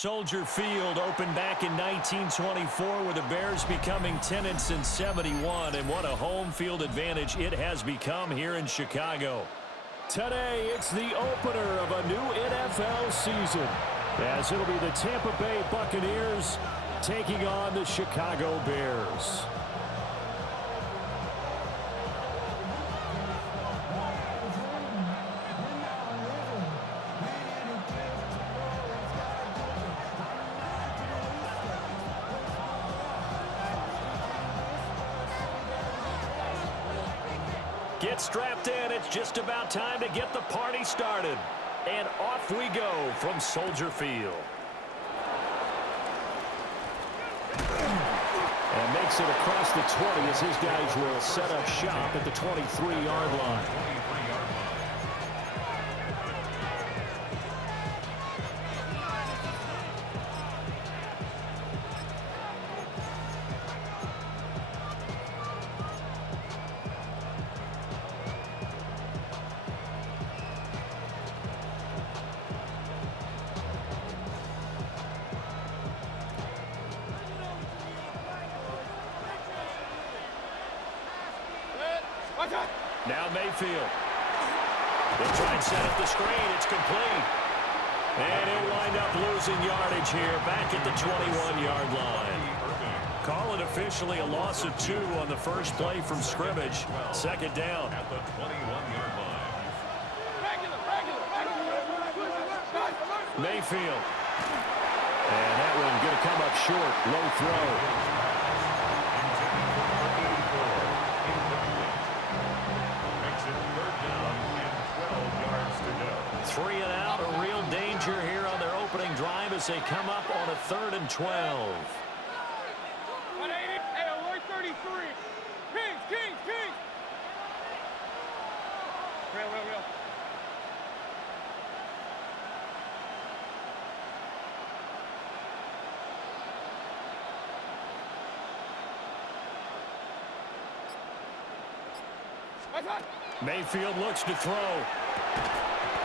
Soldier Field opened back in 1924 with the Bears becoming tenants in 71, and what a home field advantage it has become here in Chicago. Today, it's the opener of a new NFL season, as it'll be the Tampa Bay Buccaneers taking on the Chicago Bears. Get strapped in. It's just about time to get the party started. And off we go from Soldier Field. And makes it across the 20 as his guys will set up shop at the 23-yard line. Now Mayfield. They'll try and set up the screen. It's complete. And he'll wind up losing yardage here back at the 21-yard line. Call it officially a loss of 2 on the first play from scrimmage. Second down. At the 21-yard line. Mayfield. And that one going to come up short. Low throw. 3 and out, a real danger here on their opening drive as they come up on a 3rd and 12. 180, alert 33. Kings. Real. Mayfield looks to throw.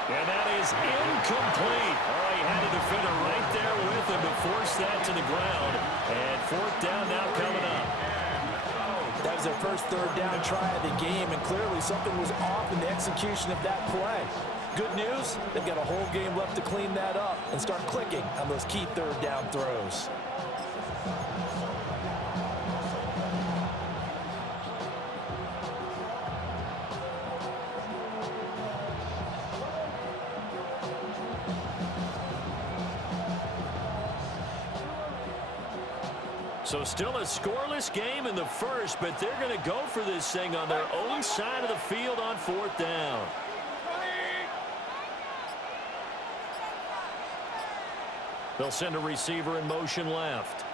And that is incomplete. Oh, he had a defender right there with him to force that to the ground. And 4th down now coming up. That was their first 3rd down try of the game, and clearly something was off in the execution of that play. Good news, they've got a whole game left to clean that up and start clicking on those key 3rd down throws. So still a scoreless game in the first, but they're going to go for this thing on their own side of the field on 4th down. They'll send a receiver in motion left.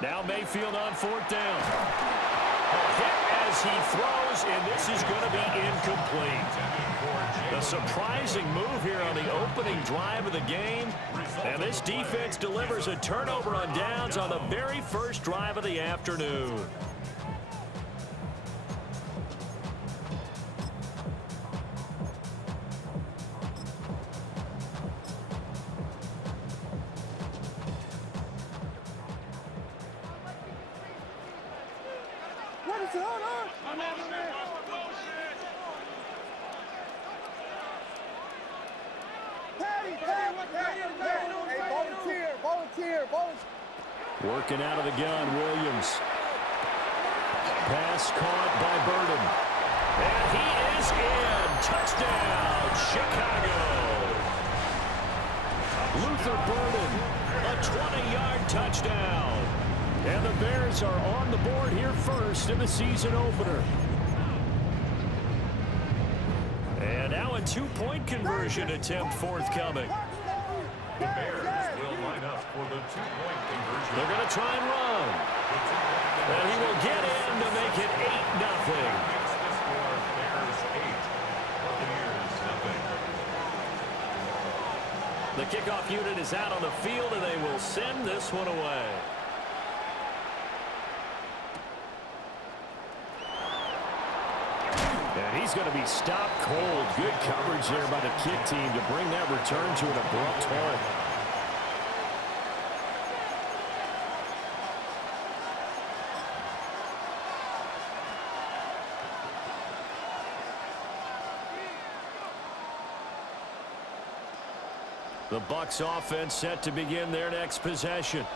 Now Mayfield on 4th down. A hit as he throws, and this is going to be incomplete. A surprising move here on the opening drive of the game. And this defense delivers a turnover on downs on the very first drive of the afternoon. What is it? Hold on. Hey, volunteer. Working out of the gun, Williams. Pass caught by Burden. And he is in. Touchdown, Chicago. Luther Burden, a 20-yard touchdown. And the Bears are on the board here first in the season opener. And now a 2-point conversion attempt forthcoming. The Bears will line up for the 2-point conversion. They're going to try and run. And he will get in to make it 8-0. The kickoff unit is out on the field, and they will send this one away. And he's going to be stopped cold. Good coverage there by the kick team to bring that return to an abrupt halt. The Bucs offense set to begin their next possession.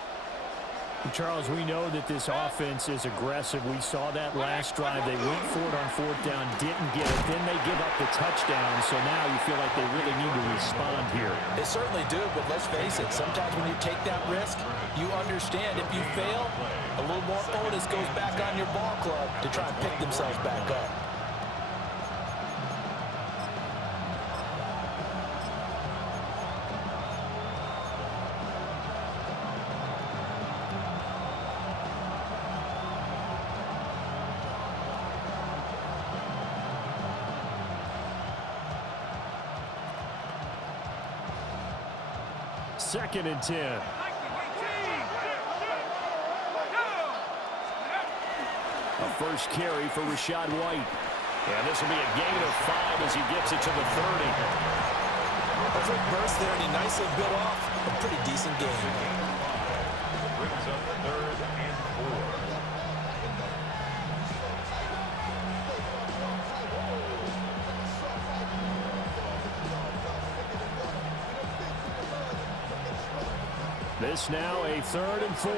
Charles, we know that this offense is aggressive. We saw that last drive. They went for it on fourth down, didn't get it. Then they give up the touchdown. So now you feel like they really need to respond here. They certainly do, but let's face it. Sometimes when you take that risk, you understand if you fail, a little more onus goes back on your ball club to try and pick themselves back up. Second and 10. A first carry for Rachaad White. And this will be a gain of 5 as he gets it to the 30. A quick burst there, and he nicely bit off a pretty decent game. Brings up 3rd and 4. This now a 3rd and 4.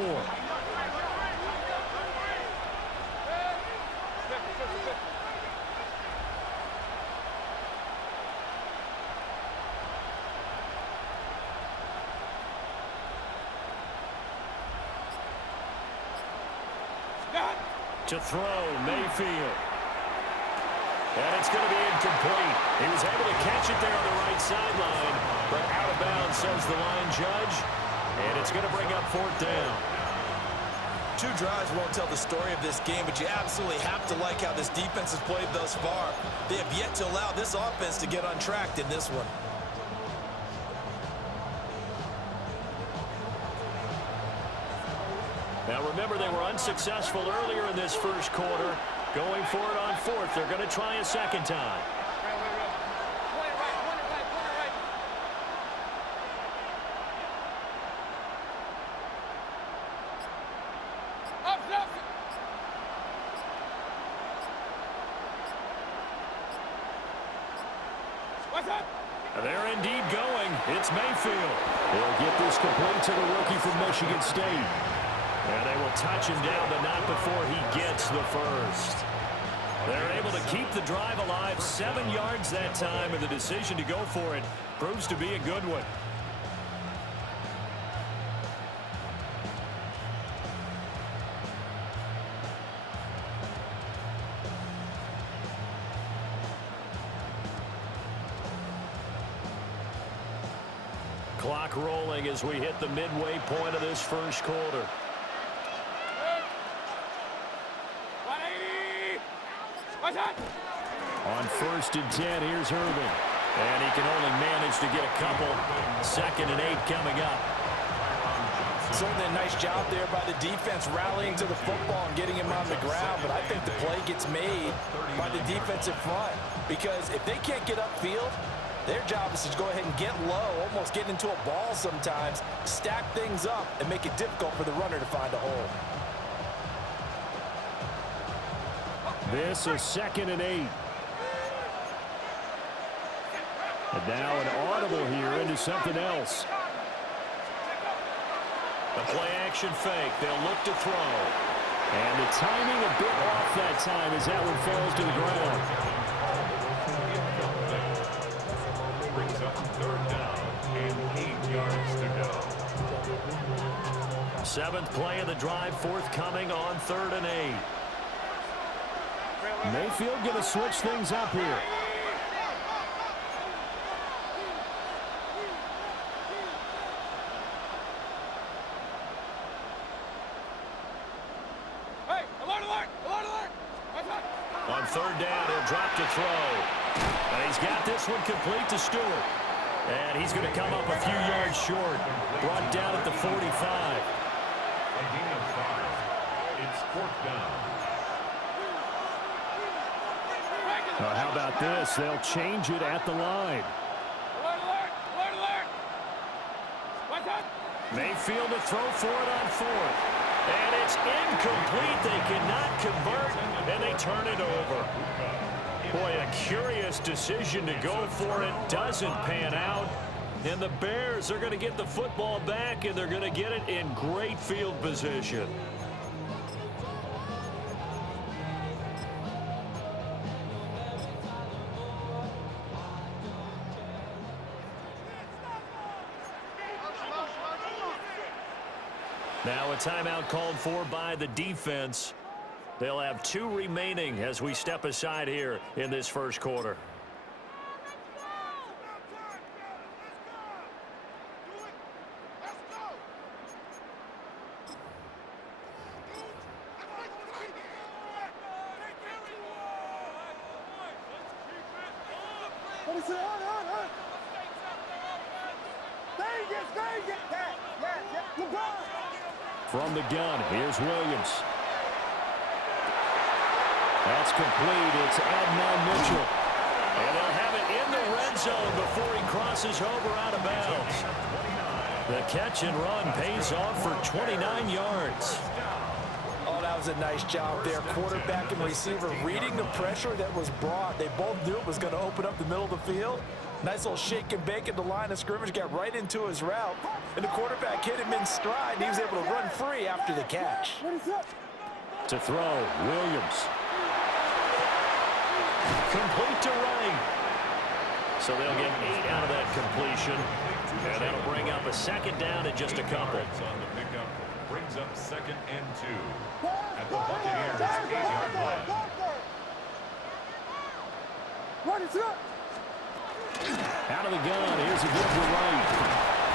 To throw, Mayfield. And it's going to be incomplete. He was able to catch it there on the right sideline, but out of bounds, says the line judge. And it's going to bring up 4th down. 2 drives won't tell the story of this game, but you absolutely have to like how this defense has played thus far. They have yet to allow this offense to get untracked in this one. Now remember, they were unsuccessful earlier in this first quarter. Going for it on 4th. They're going to try a second time. They're indeed going. It's Mayfield. They'll get this complete to the rookie from Michigan State. And they will touch him down, but not before he gets the first. They're able to keep the drive alive, 7 yards that time, and the decision to go for it proves to be a good one. Clock rolling as we hit the midway point of this first quarter. On 1st and 10, here's Irving. And he can only manage to get a couple. 2nd and 8 coming up. Certainly a nice job there by the defense rallying to the football and getting him on the ground, but I think the play gets made by the defensive front because if they can't get upfield, their job is to go ahead and get low, almost get into a ball sometimes, stack things up, and make it difficult for the runner to find a hole. This is 2nd and 8. And now an audible here into something else. The play action fake. They'll look to throw. And the timing a bit off that time as that one falls to the ground. Brings up 3rd down and 8 yards to go. 7th play of the drive, forthcoming on 3rd and 8. Mayfield going to switch things up here. Hey, alert, alert, alert, alert. On 3rd down, he'll drop to throw. And he's got this one complete to Stewart. And he's going to come up a few yards short. Brought down at the 45. A gain of 5. It's 4th down. How about this? They'll change it at the line. Alert, alert, alert, alert. What's up? Mayfield to throw for it on 4th. And it's incomplete. They cannot convert, and they turn it over. Boy, a curious decision to go for it. Doesn't pan out. And the Bears are going to get the football back, and they're going to get it in great field position. Now a timeout called for by the defense. They'll have 2 remaining as we step aside here in this first quarter. From the gun, here's Williams. That's complete. It's Adnan Mitchell. And they'll have it in the red zone before he crosses over out of bounds. The catch and run pays off for 29 yards. Oh, that was a nice job there. Quarterback and receiver reading the pressure that was brought. They both knew it was going to open up the middle of the field. Nice little shake and bake at the line of scrimmage, got right into his route. And the quarterback hit him in stride, and he was able to run free after the catch. To throw, Williams. Complete to Wright. So they'll get 8 out of that completion. And that'll bring up a second down in just a couple. On the pickup brings up 2nd and 2. At the Buccaneers' 8-yard line. Out of the gun, here's a good to Wright.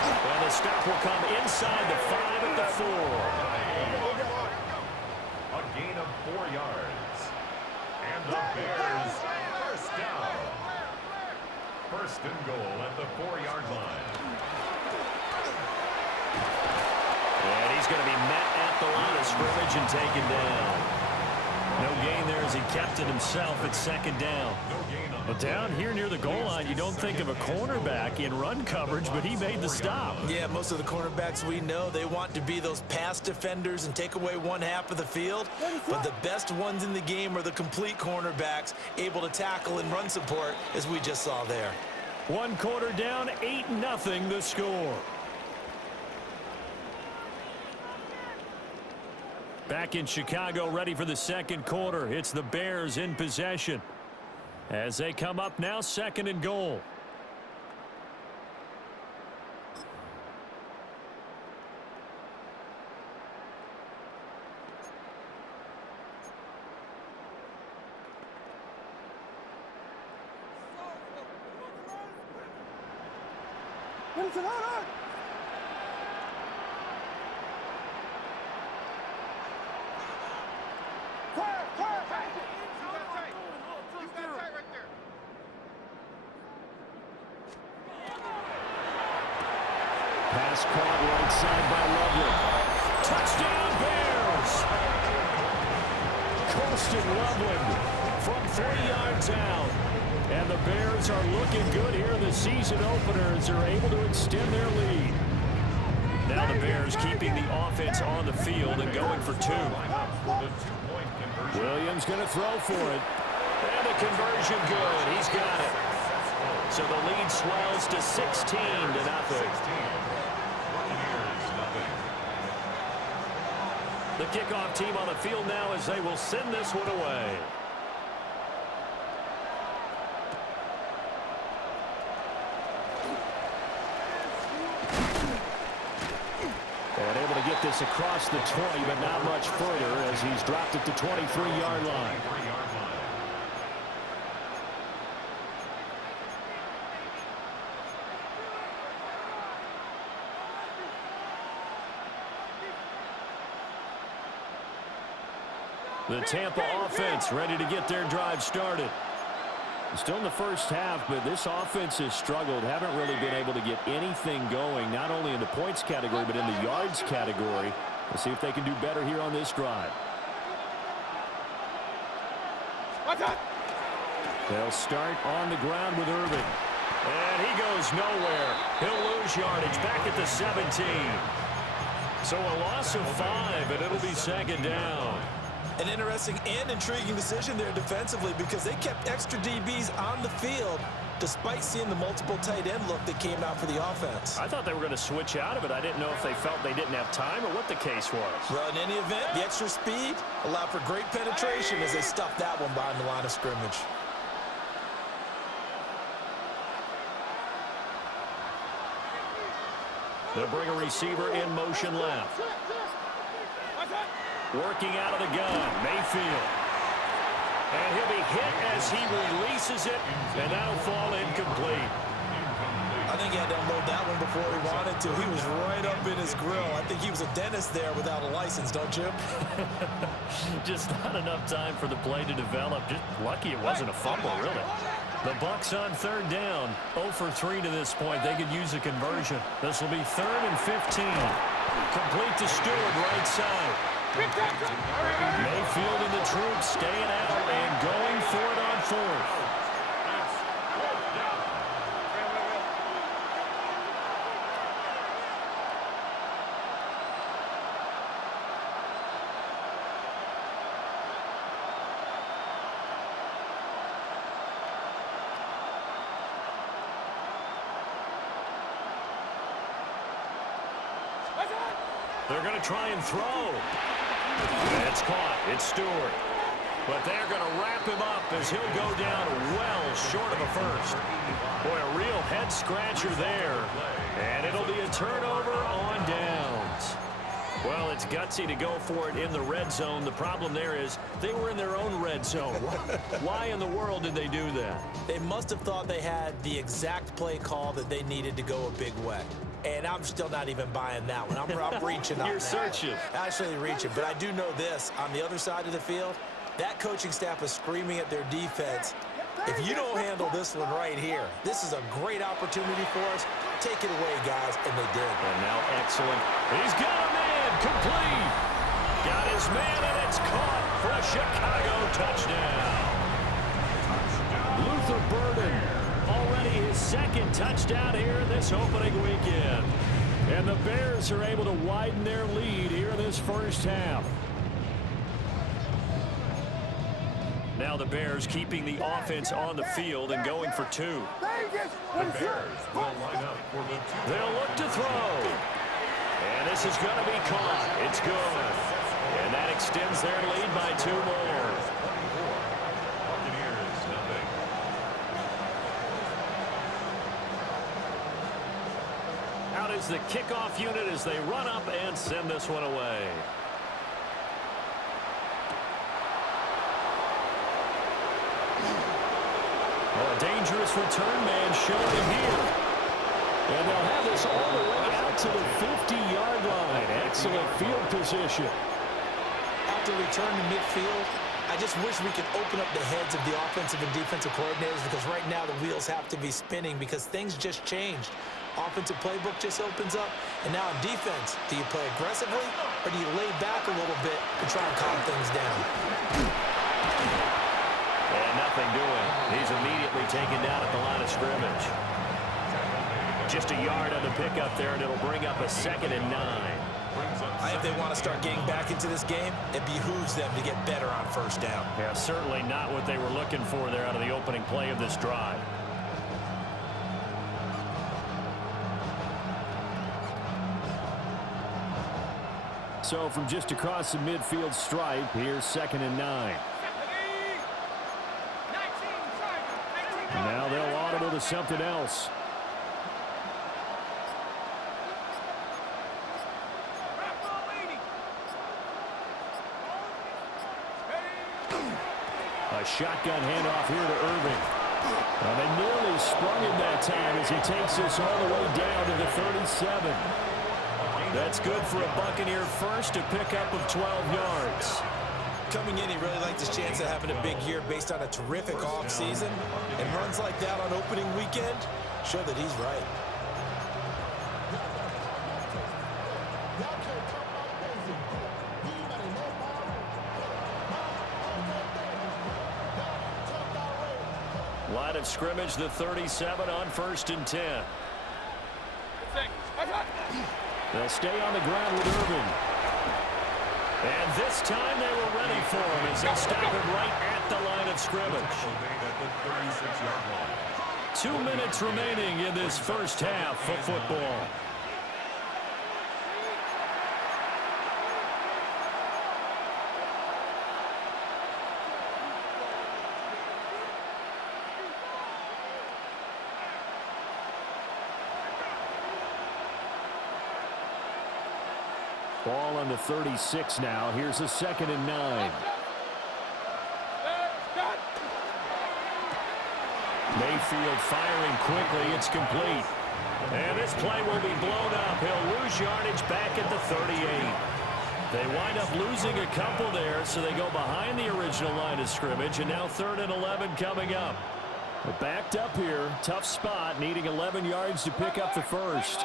And the stop will come inside the 5 at the 4. A gain of 4 yards. And the Bears first down. 1st and goal at the 4-yard line. And he's going to be met at the line of scrimmage and taken down. No gain there as he kept it himself at 2nd down. But down here near the goal line, you don't think of a cornerback in run coverage, but he made the stop. Yeah, most of the cornerbacks we know, they want to be those pass defenders and take away one half of the field. But the best ones in the game are the complete cornerbacks, able to tackle and run support, as we just saw there. 1 quarter down, 8-0 the score. Back in Chicago, ready for the 2nd quarter. It's the Bears in possession. As they come up now, 2nd and goal. Pass caught right side by Loveland. Touchdown Bears! Colston Loveland from 3 yards out. And the Bears are looking good here in the season opener as they're able to extend their lead. Now the Bears keeping the offense on the field and going for 2. Williams going to throw for it. And the conversion good. He's got it. So the lead swells to 16-0. The kickoff team on the field now as they will send this one away. And able to get this across the 20, but not much further as he's dropped it to 23-yard line. The Tampa offense ready to get their drive started. Still in the first half, but this offense has struggled. Haven't really been able to get anything going, not only in the points category, but in the yards category. We'll see if they can do better here on this drive. They'll start on the ground with Irving. And he goes nowhere. He'll lose yardage back at the 17. So a loss of 5, and it'll be 2nd down. An interesting and intriguing decision there defensively because they kept extra DBs on the field despite seeing the multiple tight end look that came out for the offense. I thought they were going to switch out of it. I didn't know if they felt they didn't have time or what the case was. Well, in any event, the extra speed allowed for great penetration as they stuffed that one behind the line of scrimmage. They'll bring a receiver in motion left. Working out of the gun, Mayfield. And he'll be hit as he releases it, and that'll fall incomplete. I think he had to unload that one before he wanted to. He was right up in his grill. I think he was a dentist there without a license, don't you? Just not enough time for the play to develop. Just lucky it wasn't a fumble, really. The Bucs on third down. 0 for 3 to this point. They could use a conversion. This will be 3rd and 15. Complete to Stewart, right side. Mayfield and the troops staying out and going for it on 4th. They're going to try and throw. It's caught. It's Stewart. But they're going to wrap him up as he'll go down well short of a first. Boy, a real head-scratcher there. And it'll be a turnover on downs. Well, it's gutsy to go for it in the red zone. The problem there is they were in their own red zone. Why in the world did they do that? They must have thought they had the exact play call that they needed to go a big way. And I'm still not even buying that one. I'm reaching on You're that. searching. Actually reaching. But I do know this. On the other side of the field, that coaching staff is screaming at their defense. If you don't handle this one right here, this is a great opportunity for us. Take it away, guys. And they did. And now excellent. He's got a man. Complete. Got his man, and it's caught for a Chicago touchdown. Luther Burden. Already his 2nd touchdown here in this opening weekend. And the Bears are able to widen their lead here in this first half. Now the Bears keeping the offense on the field and going for 2. The Bears will line up for the 2. They'll look to throw. And this is going to be caught. It's good. And that extends their lead by 2 more. Buccaneers, nothing. Out is the kickoff unit as they run up and send this one away. A dangerous return man showing here. And they'll have this all the way out to the 50-yard line. Excellent field position. After return to midfield, I just wish we could open up the heads of the offensive and defensive coordinators, because right now the wheels have to be spinning because things just changed. Offensive playbook just opens up, and now on defense, do you play aggressively or do you lay back a little bit and try and calm things down? And nothing doing. He's immediately taken down at the line of scrimmage. Just a yard on the pickup there, and it'll bring up a 2nd and 9. If they want to start getting back into this game, it behooves them to get better on first down. Yeah, certainly not what they were looking for there out of the opening play of this drive. So from just across the midfield stripe, here's 2nd and 9. Now they'll audible to something else. A shotgun handoff here to Irving. And they nearly sprung him that time as he takes this all the way down to the 37. That's good for a Buccaneer first, a pickup of 12 yards. Coming in, he really liked his chance of having a big year based on a terrific offseason. And runs like that on opening weekend show that he's right. Line of scrimmage, the 37 on 1st and 10. They'll stay on the ground with Irving. And this time they were ready for him as they stop him right at the line of scrimmage. 2 minutes remaining in this first half of football. Ball on the 36 now. Here's a 2nd and 9. Mayfield firing quickly. It's complete. And this play will be blown up. He'll lose yardage back at the 38. They wind up losing a couple there, so they go behind the original line of scrimmage, and now 3rd and 11 coming up. They're backed up here. Tough spot, needing 11 yards to pick up the first.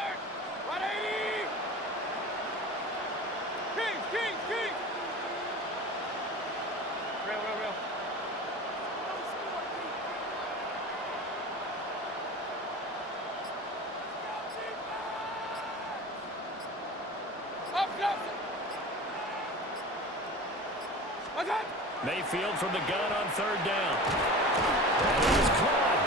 Mayfield from the gun on 3rd down. And it was caught.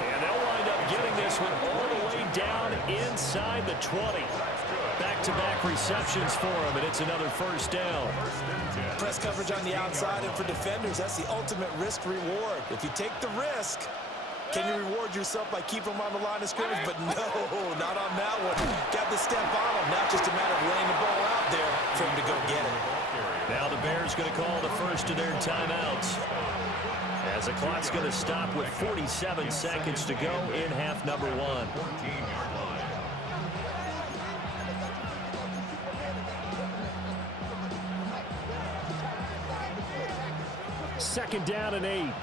And they'll wind up getting this one all the way down inside the 20. Back-to-back receptions for him, and it's another 1st down. Press coverage on the outside, and for defenders, that's the ultimate risk-reward. If you take the risk, can you reward yourself by keeping them on the line of scrimmage? But no, not on that one. Got the step on him. Now it's just a matter of laying the ball out there for him to go get it. Now the Bears going to call the first of their timeouts, as the clock's going to stop with 47 seconds to go in half number 1. 14-yard line. 2nd down and 8.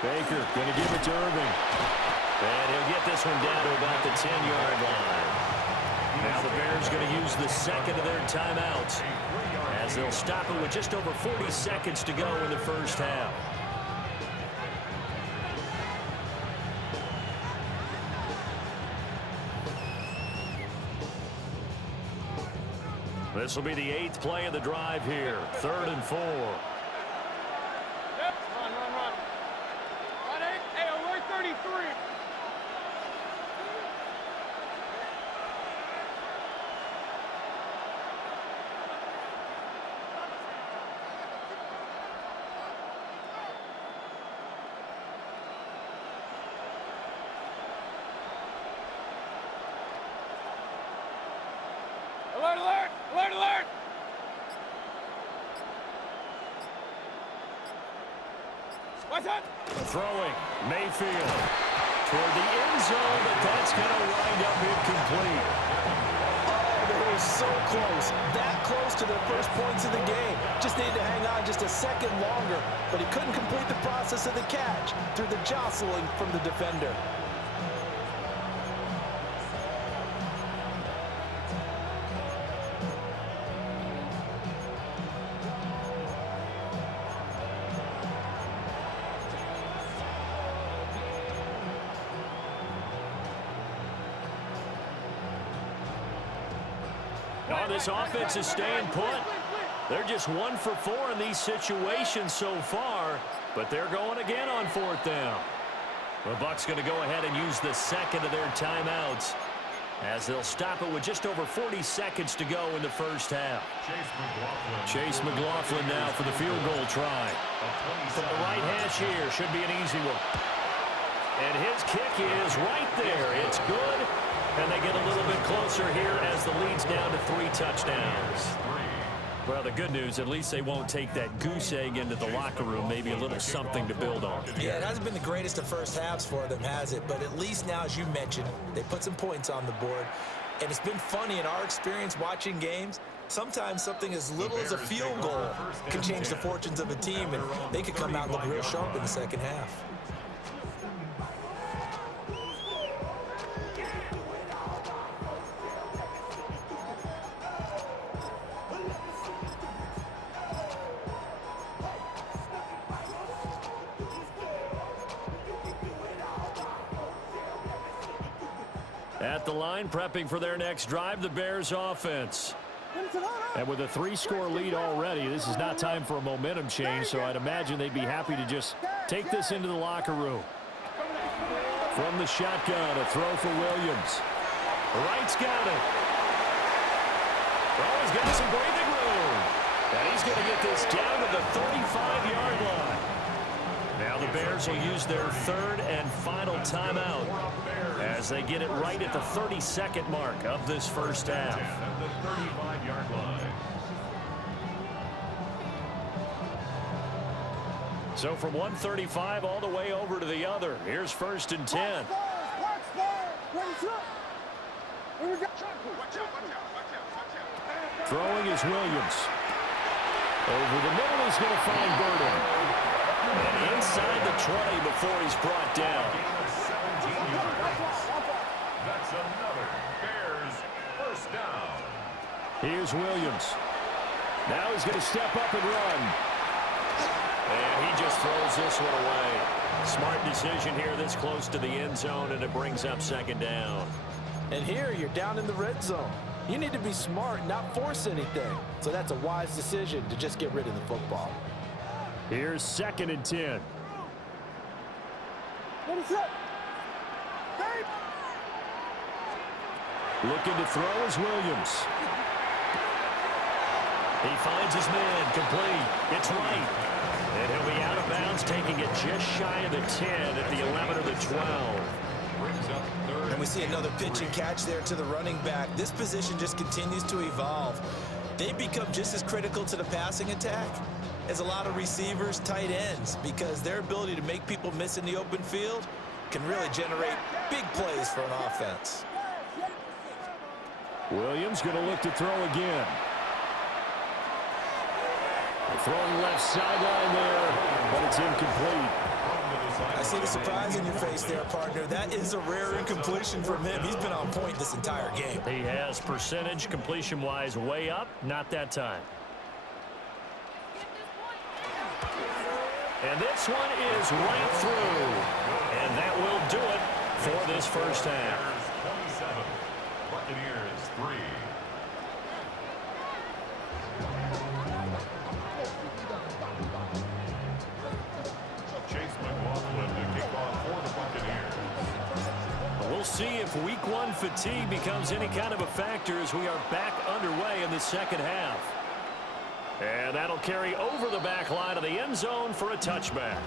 Baker going to give it to Irving. And he'll get this one down to about the 10-yard line. Now the Bears going to use the 2nd of their timeouts, as they'll stop it with just over 40 seconds to go in the first half. This will be the 8th play of the drive here. 3rd and 4. Yep. Run. Run 8. Hey, alert 33. Alert! Alert! Alert! What's that? Throwing. Mayfield toward the end zone, but that's going to wind up incomplete. Oh, they were so close. That close to their first points of the game. Just needed to hang on just a second longer, but he couldn't complete the process of the catch through the jostling from the defender. Oh, this offense is staying put. They're just 1 for 4 in these situations so far, but they're going again on 4th down. The Bucs going to go ahead and use the 2nd of their timeouts, as they'll stop it with just over 40 seconds to go in the first half. Chase McLaughlin now for the field goal try. From the right hash here, should be an easy one. And his kick is right there. It's good. And they get a little bit closer here as the lead's down to 3 touchdowns. Well, the good news, at least they won't take that goose egg into the locker room. Maybe a little something to build on. Yeah, it hasn't been the greatest of first halves for them, has it? But at least now, as you mentioned, they put some points on the board. And it's been funny in our experience watching games. Sometimes something as little as a field goal can change the fortunes of a team, and they could come out and look real sharp in the second half. At the line, prepping for their next drive, the Bears offense. And with a 3-score lead already, this is not time for a momentum change, so I'd imagine they'd be happy to just take this into the locker room. From the shotgun, a throw for Williams. Wright's got it. Oh, he's got some breathing room. And he's going to get this down to the 35-yard line. Now the Bears will use their third and final timeout as they get it right at the 32nd mark of this first half. At the 35-yard line. So from 135 all the way over to the other. Here's 1st and 10. Throwing is Williams. Over the middle, he's going to find Burden. And inside the 20 before he's brought down. That's another Bears first down. Here's Williams. Now he's going to step up and run. And he just throws this one away. Smart decision here this close to the end zone, and it brings up 2nd down. And here you're down in the red zone. You need to be smart, not force anything. So that's a wise decision to just get rid of the football. Here's 2nd and 10. Looking to throw is Williams. He finds his man, complete. It's right. And he'll be out of bounds, taking it just shy of the 10 at the 11 or the 12. And we see another pitch and catch there to the running back. This position just continues to evolve. They become just as critical to the passing attack as a lot of receivers, tight ends, because their ability to make people miss in the open field can really generate big plays for an offense. Williams going to look to throw again. Throwing left sideline there, but it's incomplete. I see the surprise in your face there, partner. That is a rare incompletion from him. He's been on point this entire game. He has percentage completion-wise way up, not that time. And this one is right through. And that will do it for this first half. 27, Buccaneers 3. We'll see if week 1 fatigue becomes any kind of a factor as we are back underway in the second half. And that'll carry over the back line of the end zone for a touchback.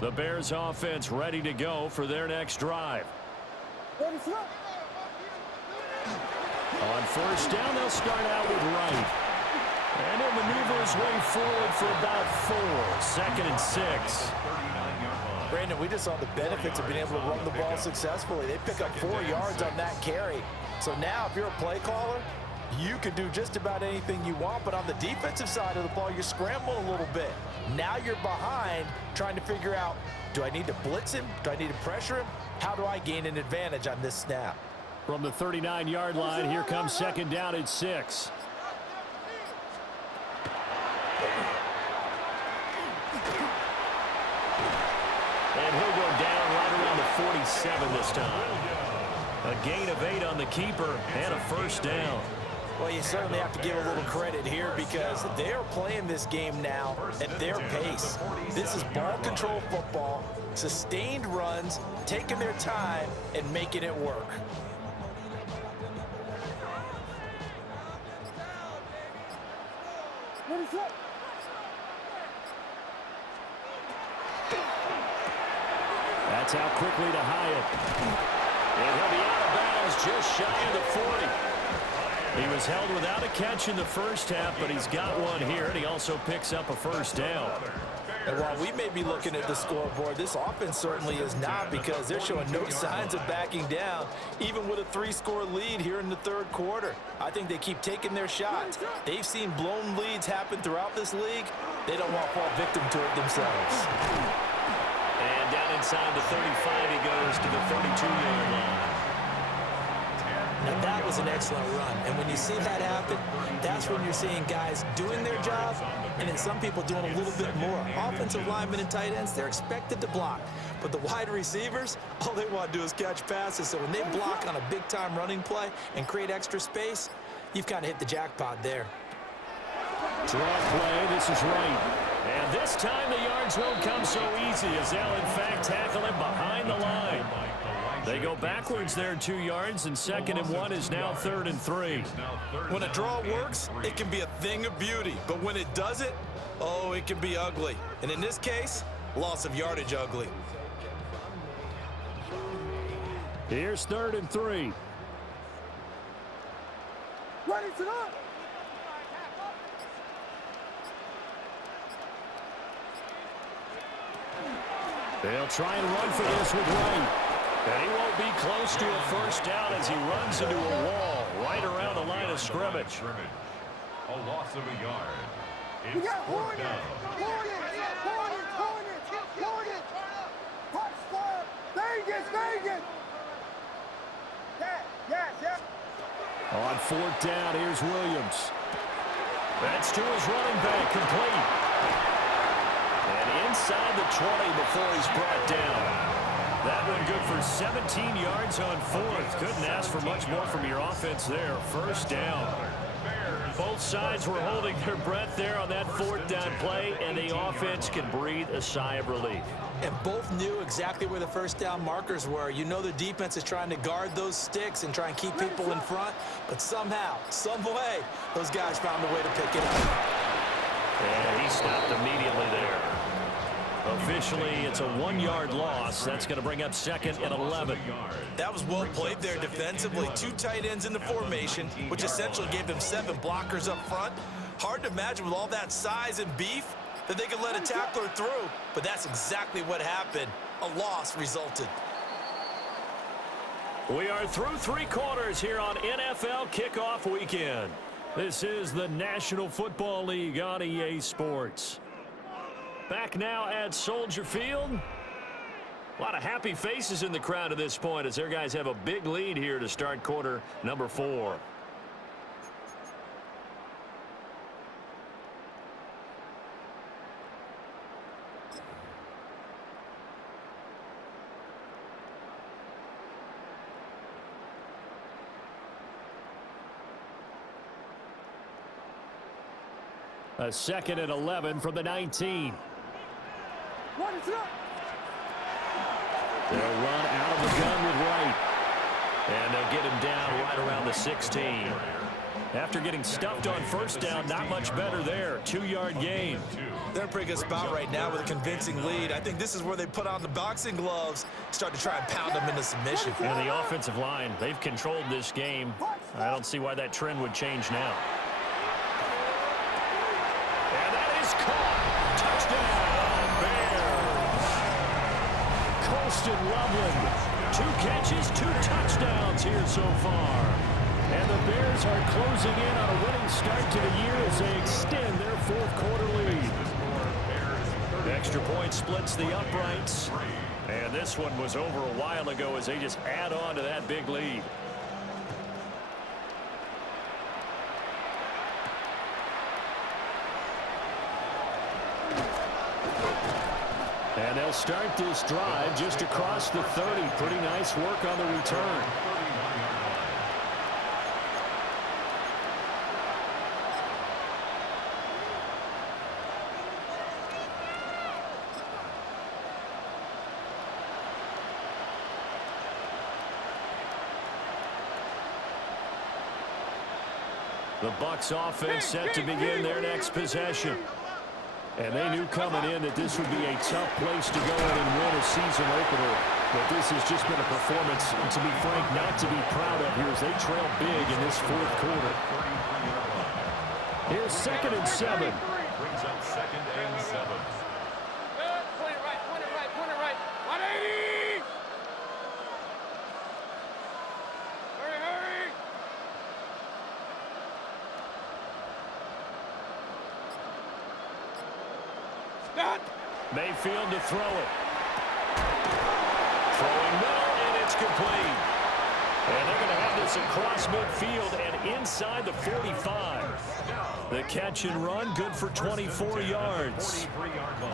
The Bears offense ready to go for their next drive. On 1st down, they'll start out with Wright. And he'll maneuver his way forward for about 4. 2nd and 6. Brandon, we just saw the benefits of being able to run the ball successfully. They pick up 4 yards on that carry. So now if you're a play caller, you can do just about anything you want, but on the defensive side of the ball, you're scrambling a little bit. Now you're behind trying to figure out, do I need to blitz him? Do I need to pressure him? How do I gain an advantage on this snap? From the 39-yard line, here comes 2nd down at 6. And he'll go down right around the 47 this time. A gain of 8 on the keeper and a 1st down. Well, you certainly have to give a little credit here because they are playing this game now at their pace. This is ball control football, sustained runs, taking their time and making it work. That's out quickly to Hyatt. And he'll be out of bounds just shy of the 40. He was held without a catch in the first half, but he's got one here, and he also picks up a 1st down. And while we may be looking at the scoreboard, this offense certainly is not, because they're showing no signs of backing down, even with a 3-score lead here in the third quarter. I think they keep taking their shots. They've seen blown leads happen throughout this league. They don't want to fall victim to it themselves. And down inside the 35, he goes to the 32-yard line. Now that was an excellent run, and when you see that happen, that's when you're seeing guys doing their job, and then some people doing a little bit more. Offensive linemen and tight ends, they're expected to block, but the wide receivers, all they want to do is catch passes. So when they block on a big-time running play and create extra space, you've kind of hit the jackpot there. Draw play, this is right. And this time the yards won't come so easy, as they'll in fact tackle him behind the line. They go backwards there 2 yards, and 2nd and 1 is now 3rd and 3. When a draw works, it can be a thing of beauty. But when it doesn't, oh, it can be ugly. And in this case, loss of yardage ugly. Here's 3rd and 3. Ready, sit up. They'll try and run for this with Wright. And he won't be close to a first down as he runs into a wall right around the line of scrimmage. A loss of a yard. We It's got 4th Hornets. down. Hornets. Touchdown. Vegas. Yes. On 4th down, here's Williams. That's to his running back, complete. And inside the 20 before he's brought down. That one good for 17 yards on 4th. Couldn't ask for much more from your offense there. First down. Both sides were holding their breath there on that 4th down play, and the offense can breathe a sigh of relief. And both knew exactly where the first down markers were. You know the defense is trying to guard those sticks and try and keep people in front, but somehow, some way, those guys found a way to pick it up. And he stopped immediately there. Officially, it's a 1-yard loss. That's going to bring up 2nd and 11. That was well played there defensively. 2 tight ends in the formation, which essentially gave them 7 blockers up front. Hard to imagine with all that size and beef that they could let a tackler through, but that's exactly what happened. A loss resulted. We are through 3 quarters here on NFL Kickoff Weekend. This is the National Football League on EA Sports. Back now at Soldier Field. A lot of happy faces in the crowd at this point as their guys have a big lead here to start quarter number 4. A 2nd and 11 from the 19. They'll run out of the gun with Wright. And they'll get him down right around the 16. After getting stuffed on first down, not much better there. 2-yard gain. They're in a pretty good spot right now with a convincing lead. I think this is where they put on the boxing gloves, start to try and pound them into submission. And the offensive line, they've controlled this game. I don't see why that trend would change now. And that is caught. Touchdown, Bears. Colston Loveland. 2 catches, 2 touchdowns here so far. And the Bears are closing in on a winning start to the year as they extend their 4th quarter lead. Extra point splits the uprights. And this one was over a while ago as they just add on to that big lead. And they'll start this drive just across the 30. Pretty nice work on the return. The Bucs offense set to begin their next possession. And they knew coming in that this would be a tough place to go in and win a season opener. But this has just been a performance, to be frank, not to be proud of here as they trail big in this 4th quarter. Here's 2nd and 7. Brings up 2nd and 7. Mayfield to throw it. Throwing middle, and it's complete. And they're going to have this across midfield and inside the 45. The catch and run, good for 24 yards. 43-yard line.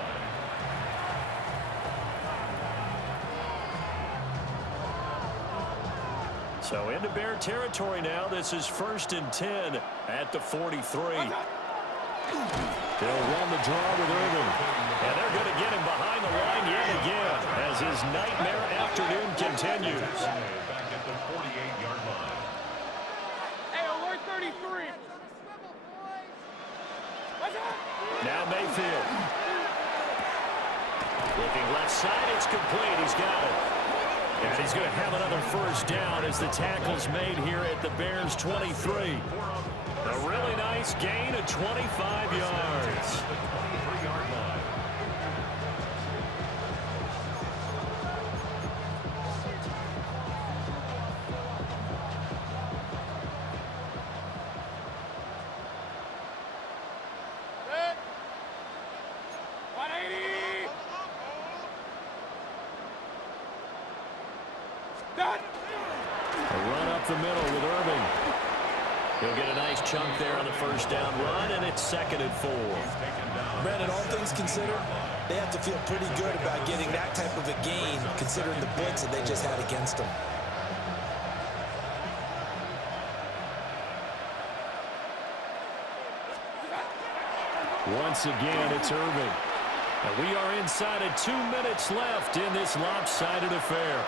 So into Bear territory now. This is 1st and 10 at the 43. They'll run the draw with Irvin. And they're going to get him behind the line yet again as his nightmare afternoon continues. Back at the 48-yard line. Hey, alert 33. Now Mayfield. Looking left side, it's complete. He's got it. And he's going to have another first down as the tackle's made here at the Bears' 23. A really nice gain of 25 yards. The 23-yard line. Set. 180. Done. A run up the middle with Irving. He'll get a nice chunk there on the first down run, and it's 2nd and 4. Brandon, all things considered, they have to feel pretty good about getting that type of a gain, considering the blitz that they just had against them. Once again, it's Irving. And we are inside of 2 minutes left in this lopsided affair.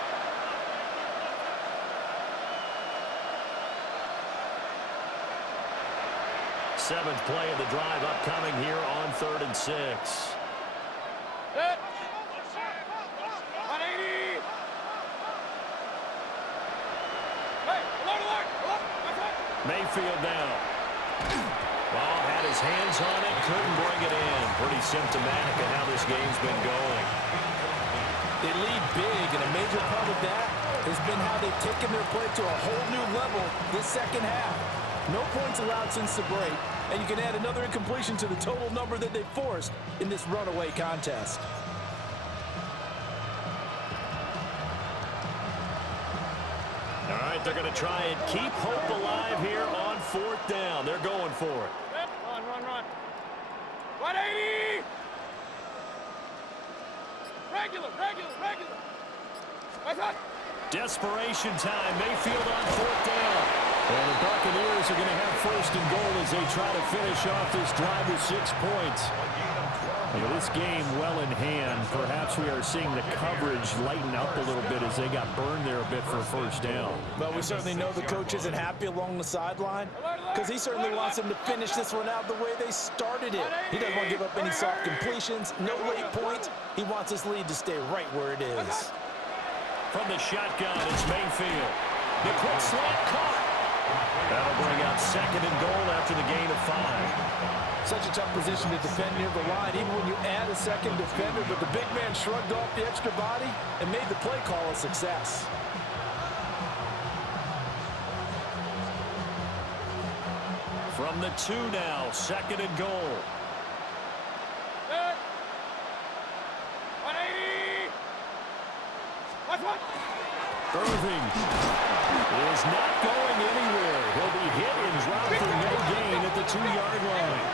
Seventh play of the drive upcoming here on 3rd and 6. Set. 180. Hey, alert, alert. Mayfield down. Ball had his hands on it, couldn't bring it in. Pretty symptomatic of how this game's been going. They lead big, and a major part of that has been how they've taken their play to a whole new level this second half. No points allowed since the break, and you can add another incompletion to the total number that they forced in this runaway contest. All right, they're going to try and keep hope alive here on 4th down. They're going for it. Run. 180. Regular. What's up? Desperation time. Mayfield on 4th down. And the Buccaneers are going to have 1st and goal as they try to finish off this drive with 6 points. Well, this game well in hand. Perhaps we are seeing the coverage lighten up a little bit as they got burned there a bit for a first down. But we certainly know the coach isn't happy along the sideline because he certainly wants them to finish this one out the way they started it. He doesn't want to give up any soft completions, no late points. He wants his lead to stay right where it is. From the shotgun, it's Mayfield. The quick slant caught. That'll bring out 2nd and goal after the gain of 5. Such a tough position to defend near the line, even when you add a second defender, but the big man shrugged off the extra body and made the play call a success. From the 2 now, 2nd and goal. Set. 180. What? Irving is not going anywhere. He'll be hit and dropped for no gain at the 2-yard line.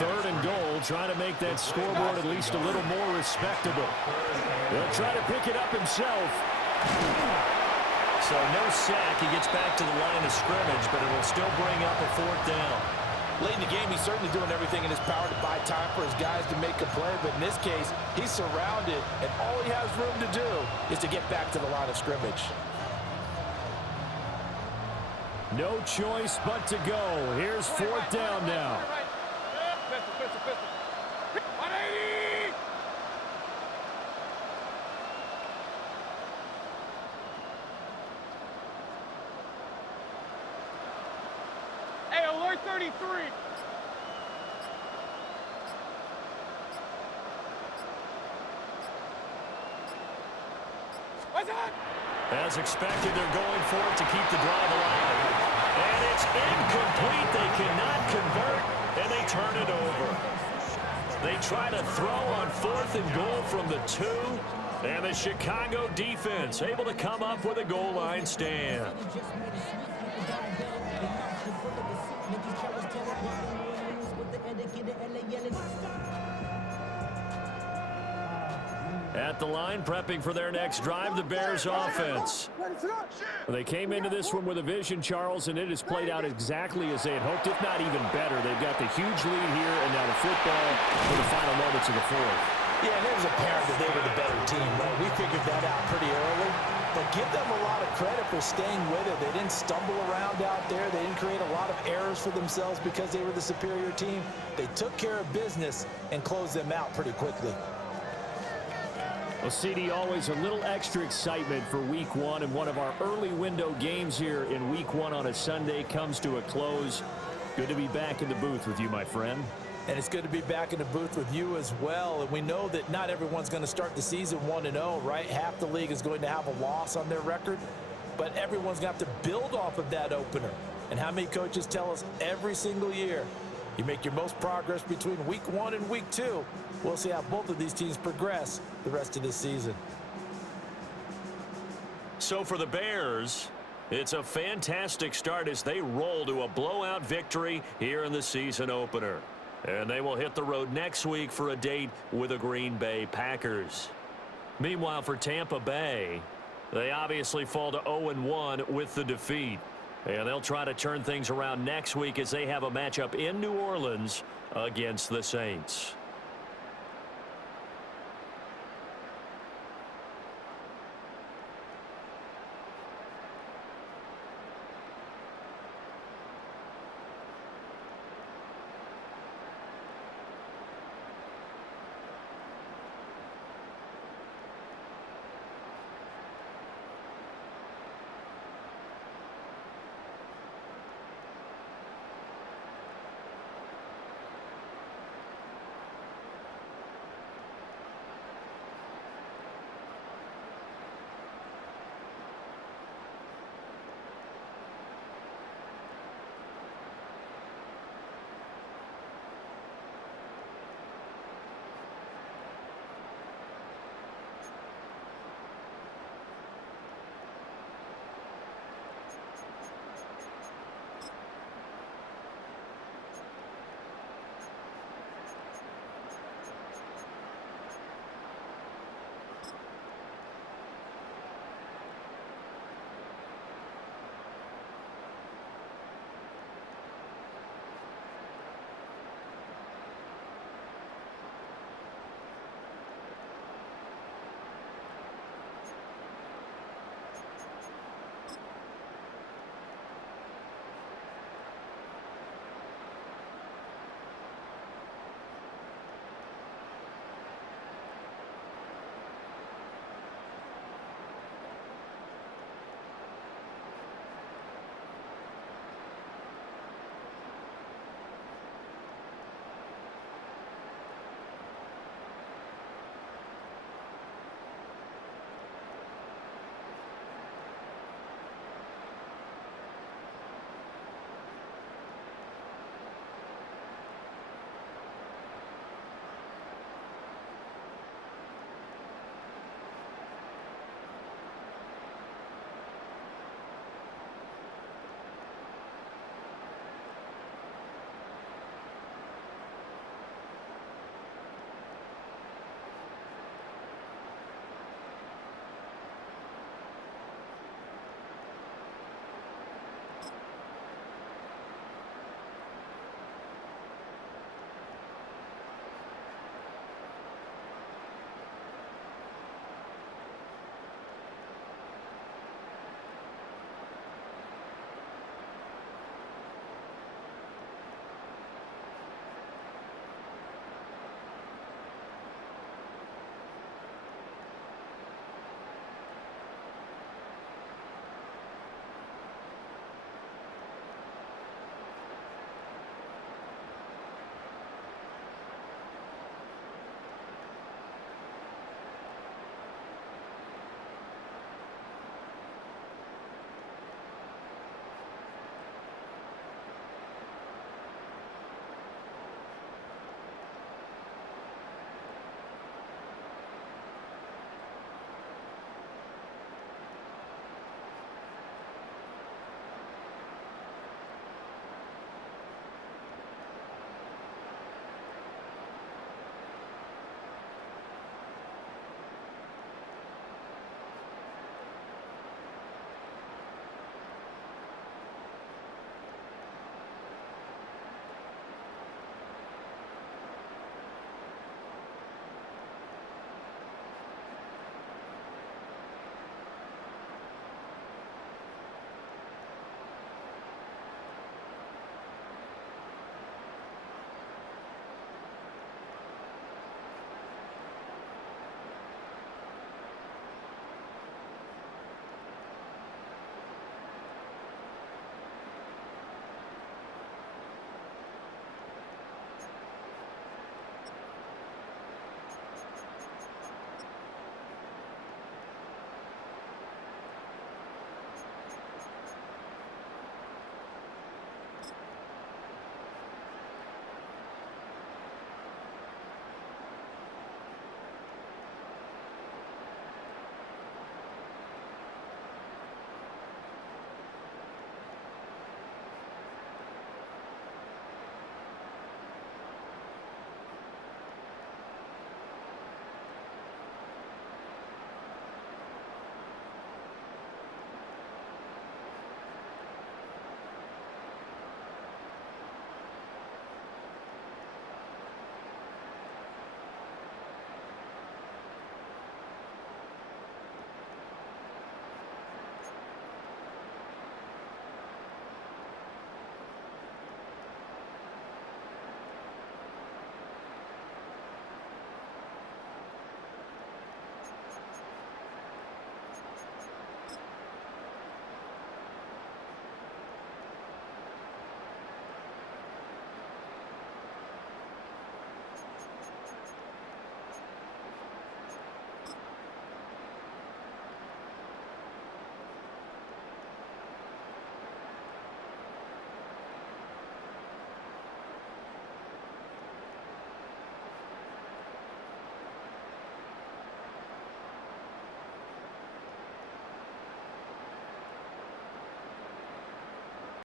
3rd and goal, trying to make that scoreboard at least a little more respectable. He'll try to pick it up himself. So no sack. He gets back to the line of scrimmage, but it'll still bring up a 4th down. Late in the game, he's certainly doing everything in his power to buy time for his guys to make a play, but in this case, he's surrounded, and all he has room to do is to get back to the line of scrimmage. No choice but to go. Here's 4th down now. Pistol. 180. Hey, alert 33. What's that? As expected, they're going for it to keep the drive alive. And it's incomplete. They cannot convert, and they turn it over. They try to throw on 4th and goal from the 2. And the Chicago defense able to come up with a goal line stand. At the line, prepping for their next drive, the Bears offense. They came into this one with a vision, Charles, and it has played out exactly as they had hoped, if not even better. They've got the huge lead here, and now the football for the final moments of the 4th. Yeah, and it was apparent that they were the better team, right? We figured that out pretty early. But give them a lot of credit for staying with it. They didn't stumble around out there. They didn't create a lot of errors for themselves because they were the superior team. They took care of business and closed them out pretty quickly. Well, CD, always a little extra excitement for Week 1, and one of our early window games here in Week 1 on a Sunday comes to a close. Good to be back in the booth with you, my friend. And it's good to be back in the booth with you as well. And we know that not everyone's going to start the season 1-0, right? Half the league is going to have a loss on their record, but everyone's going to have to build off of that opener. And how many coaches tell us every single year, you make your most progress between Week 1 and Week 2. We'll see how both of these teams progress the rest of this season. So for the Bears, it's a fantastic start as they roll to a blowout victory here in the season opener. And they will hit the road next week for a date with the Green Bay Packers. Meanwhile, for Tampa Bay, they obviously fall to 0-1 with the defeat. And they'll try to turn things around next week as they have a matchup in New Orleans against the Saints.